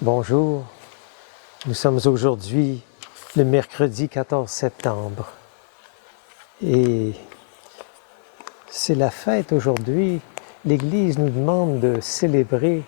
Bonjour, nous sommes aujourd'hui le mercredi 14 septembre et c'est la fête aujourd'hui. L'Église nous demande de célébrer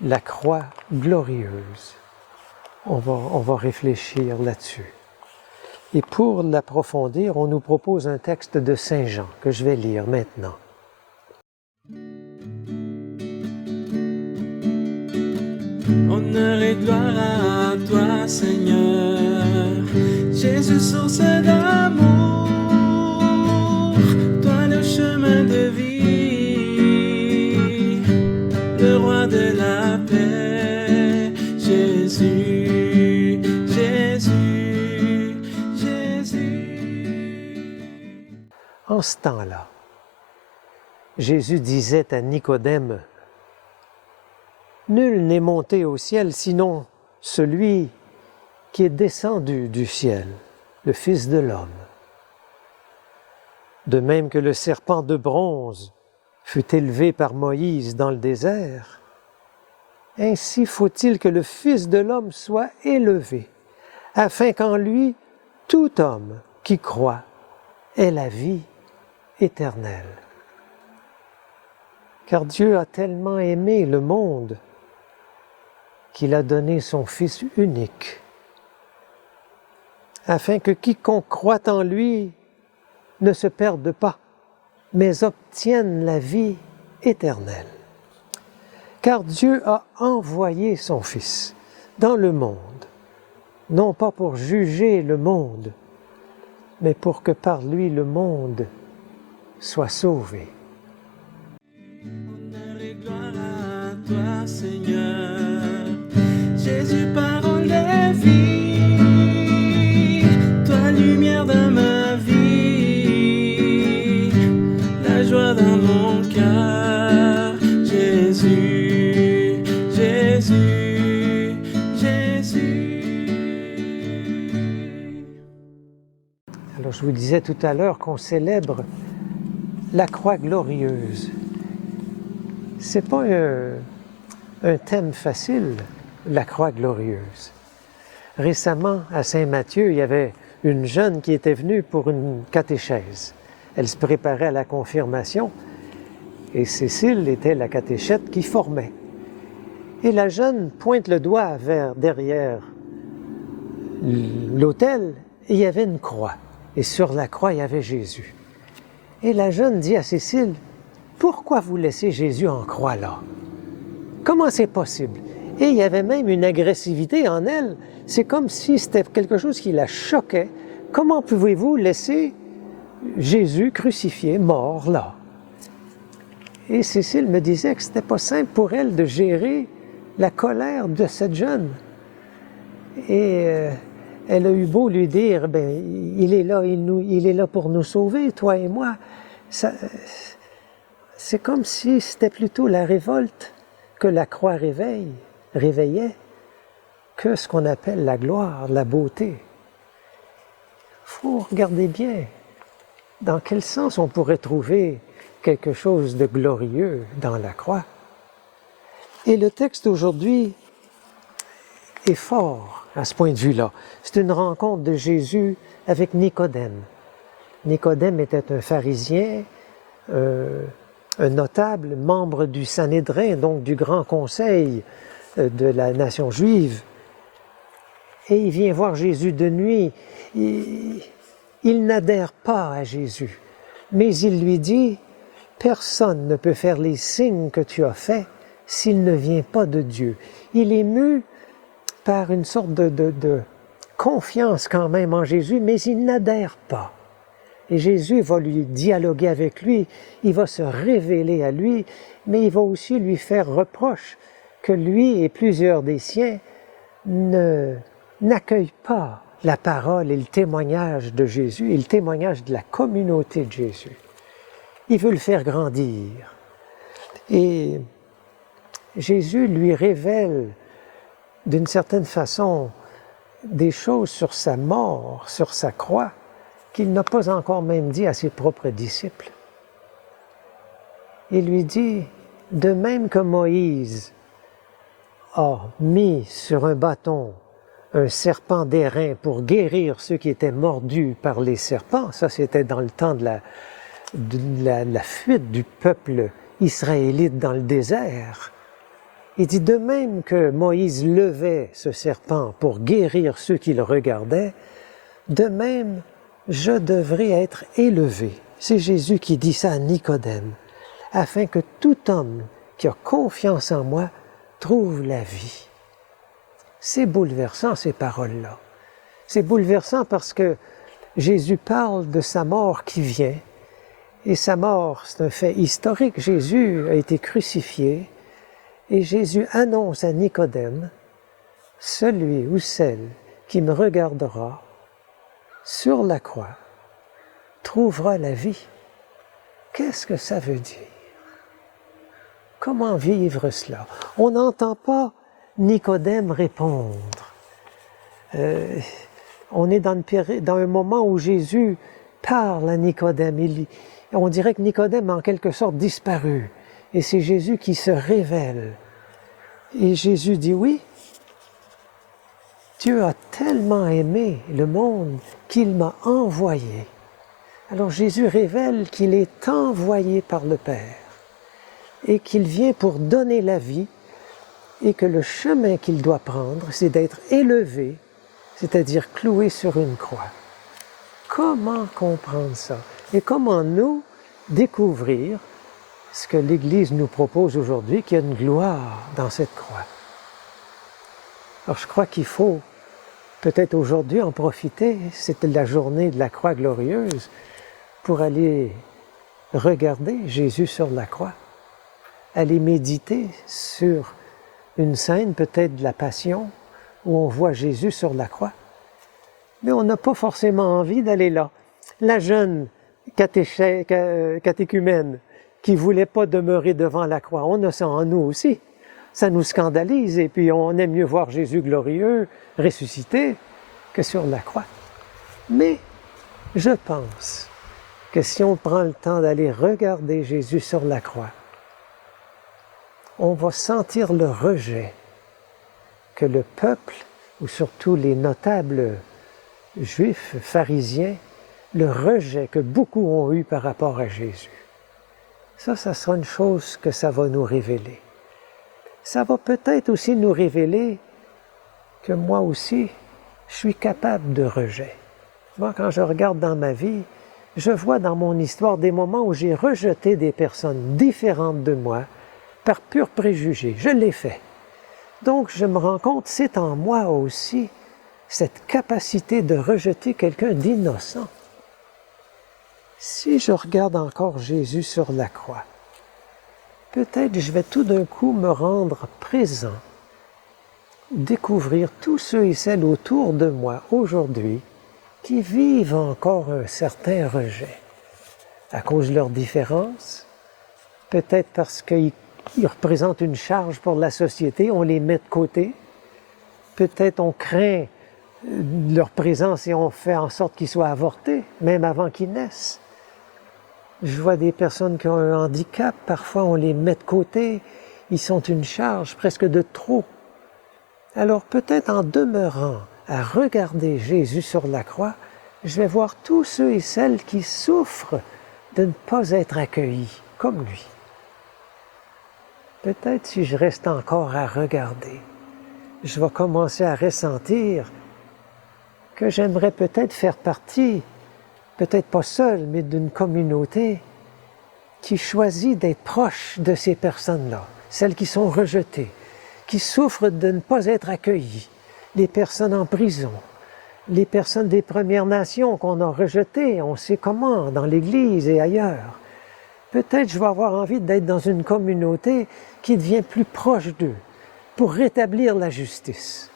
la croix glorieuse. On va réfléchir là-dessus. Et pour l'approfondir, on nous propose un texte de Saint Jean que je vais lire maintenant. Honneur et gloire à toi, Seigneur, Jésus, source d'amour, toi le chemin de vie, le roi de la paix, Jésus, Jésus, Jésus. En ce temps-là, Jésus disait à Nicodème: nul n'est monté au ciel sinon celui qui est descendu du ciel, le Fils de l'homme. De même que le serpent de bronze fut élevé par Moïse dans le désert, ainsi faut-il que le Fils de l'homme soit élevé, afin qu'en lui tout homme qui croit ait la vie éternelle. Car Dieu a tellement aimé le monde qu'il a donné son Fils unique, afin que quiconque croit en lui ne se perde pas, mais obtienne la vie éternelle. Car Dieu a envoyé son Fils dans le monde, non pas pour juger le monde, mais pour que par lui le monde soit sauvé. Honneur et gloire à toi, Seigneur, Jésus, parole de vie, toi, lumière dans ma vie, la joie dans mon cœur, Jésus, Jésus, Jésus. Alors, je vous disais tout à l'heure qu'on célèbre la croix glorieuse. C'est pas un thème facile, la croix glorieuse. Récemment, à Saint-Matthieu, il y avait une jeune qui était venue pour une catéchèse. Elle se préparait à la confirmation et Cécile était la catéchète qui formait. Et la jeune pointe le doigt vers derrière l'autel et il y avait une croix. Et sur la croix, il y avait Jésus. Et la jeune dit à Cécile: pourquoi vous laissez Jésus en croix là? Comment c'est possible? Et il y avait même une agressivité en elle. C'est comme si c'était quelque chose qui la choquait. Comment pouvez-vous laisser Jésus crucifié, mort là? Et Cécile me disait que ce n'était pas simple pour elle de gérer la colère de cette jeune. Et elle a eu beau lui dire: ben, il est là, il est là pour nous sauver, toi et moi. C'est comme si c'était plutôt la révolte que la croix réveillait, que ce qu'on appelle la gloire, la beauté. Il faut regarder bien dans quel sens on pourrait trouver quelque chose de glorieux dans la croix. Et le texte d'aujourd'hui est fort à ce point de vue-là. C'est une rencontre de Jésus avec Nicodème. Nicodème était un pharisien, un notable, membre du Sanhédrin, donc du grand conseil de la nation juive. Et il vient voir Jésus de nuit. Il n'adhère pas à Jésus, mais il lui dit: personne ne peut faire les signes que tu as faits s'il ne vient pas de Dieu. Il est mu par une sorte de confiance quand même en Jésus, mais il n'adhère pas. Et Jésus va lui dialoguer avec lui, il va se révéler à lui, mais il va aussi lui faire reproche que lui et plusieurs des siens n'accueillent pas la parole et le témoignage de Jésus et le témoignage de la communauté de Jésus. Il veut le faire grandir. Et Jésus lui révèle d'une certaine façon des choses sur sa mort, sur sa croix, qu'il n'a pas encore même dit à ses propres disciples. Il lui dit: de même que Moïse a mis sur un bâton un serpent d'airain pour guérir ceux qui étaient mordus par les serpents, ça c'était dans le temps de la fuite du peuple israélite dans le désert. Il dit de même que Moïse levait ce serpent pour guérir ceux qui le regardaient, de même je devrais être élevé. C'est Jésus qui dit ça à Nicodème, afin que tout homme qui a confiance en moi trouve la vie. C'est bouleversant, ces paroles-là. C'est bouleversant parce que Jésus parle de sa mort qui vient. Et sa mort, c'est un fait historique. Jésus a été crucifié. Et Jésus annonce à Nicodème, « Celui ou celle qui me regardera sur la croix trouvera la vie. » Qu'est-ce que ça veut dire? Comment vivre cela? On n'entend pas Nicodème répondre. On est dans un moment où Jésus parle à Nicodème. On dirait que Nicodème a en quelque sorte disparu. Et c'est Jésus qui se révèle. Et Jésus dit oui, Dieu a tellement aimé le monde qu'il m'a envoyé. Alors Jésus révèle qu'il est envoyé par le Père et qu'il vient pour donner la vie et que le chemin qu'il doit prendre, c'est d'être élevé, c'est-à-dire cloué sur une croix. Comment comprendre ça? Et comment nous découvrir ce que l'Église nous propose aujourd'hui, qu'il y a une gloire dans cette croix? Alors je crois qu'il faut peut-être aujourd'hui en profiter, c'est la journée de la croix glorieuse, pour aller regarder Jésus sur la croix, aller méditer sur une scène peut-être de la Passion où on voit Jésus sur la croix. Mais on n'a pas forcément envie d'aller là. La jeune catéchumène qui ne voulait pas demeurer devant la croix, on a ça en nous aussi. Ça nous scandalise et puis on aime mieux voir Jésus glorieux, ressuscité, que sur la croix. Mais je pense que si on prend le temps d'aller regarder Jésus sur la croix, on va sentir le rejet que le peuple, ou surtout les notables juifs, pharisiens, le rejet que beaucoup ont eu par rapport à Jésus. Ça sera une chose que ça va nous révéler. Ça va peut-être aussi nous révéler que moi aussi, je suis capable de rejet. Moi, quand je regarde dans ma vie, je vois dans mon histoire des moments où j'ai rejeté des personnes différentes de moi par pur préjugé. Je l'ai fait. Donc, je me rends compte, c'est en moi aussi cette capacité de rejeter quelqu'un d'innocent. Si je regarde encore Jésus sur la croix, peut-être je vais tout d'un coup me rendre présent, découvrir tous ceux et celles autour de moi aujourd'hui qui vivent encore un certain rejet à cause de leurs différences, peut-être parce qu'ils représentent une charge pour la société, on les met de côté, peut-être on craint leur présence et on fait en sorte qu'ils soient avortés, même avant qu'ils naissent. Je vois des personnes qui ont un handicap, parfois on les met de côté, ils sont une charge presque de trop. Alors peut-être en demeurant à regarder Jésus sur la croix, je vais voir tous ceux et celles qui souffrent de ne pas être accueillis comme lui. Peut-être si je reste encore à regarder, je vais commencer à ressentir que j'aimerais peut-être faire partie, peut-être pas seul, mais d'une communauté qui choisit d'être proche de ces personnes-là, celles qui sont rejetées, qui souffrent de ne pas être accueillies, les personnes en prison, les personnes des Premières Nations qu'on a rejetées, on sait comment, dans l'Église et ailleurs. Peut-être je vais avoir envie d'être dans une communauté qui devient plus proche d'eux pour rétablir la justice.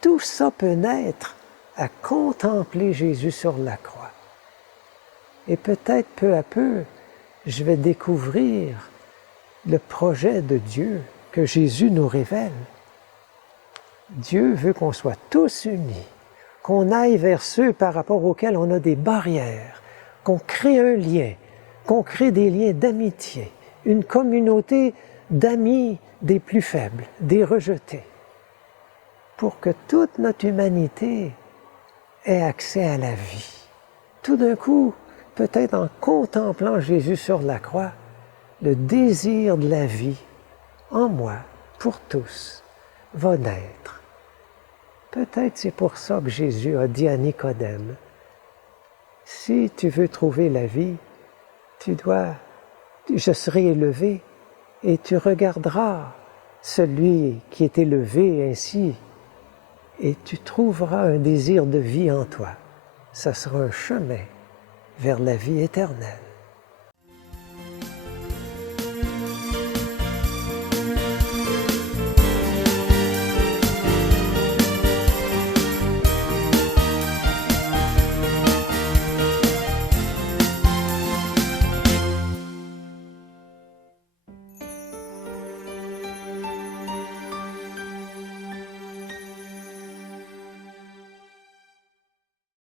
Tout ça peut naître à contempler Jésus sur la croix. Et peut-être peu à peu, je vais découvrir le projet de Dieu que Jésus nous révèle. Dieu veut qu'on soit tous unis, qu'on aille vers ceux par rapport auxquels on a des barrières, qu'on crée un lien, qu'on crée des liens d'amitié, une communauté d'amis des plus faibles, des rejetés, pour que toute notre humanité ait accès à la vie. Tout d'un coup, peut-être en contemplant Jésus sur la croix, le désir de la vie en moi, pour tous, va naître. Peut-être c'est pour ça que Jésus a dit à Nicodème, « Si tu veux trouver la vie, je serai élevé et tu regarderas celui qui est élevé ainsi et tu trouveras un désir de vie en toi. Ça sera un chemin vers la vie éternelle. »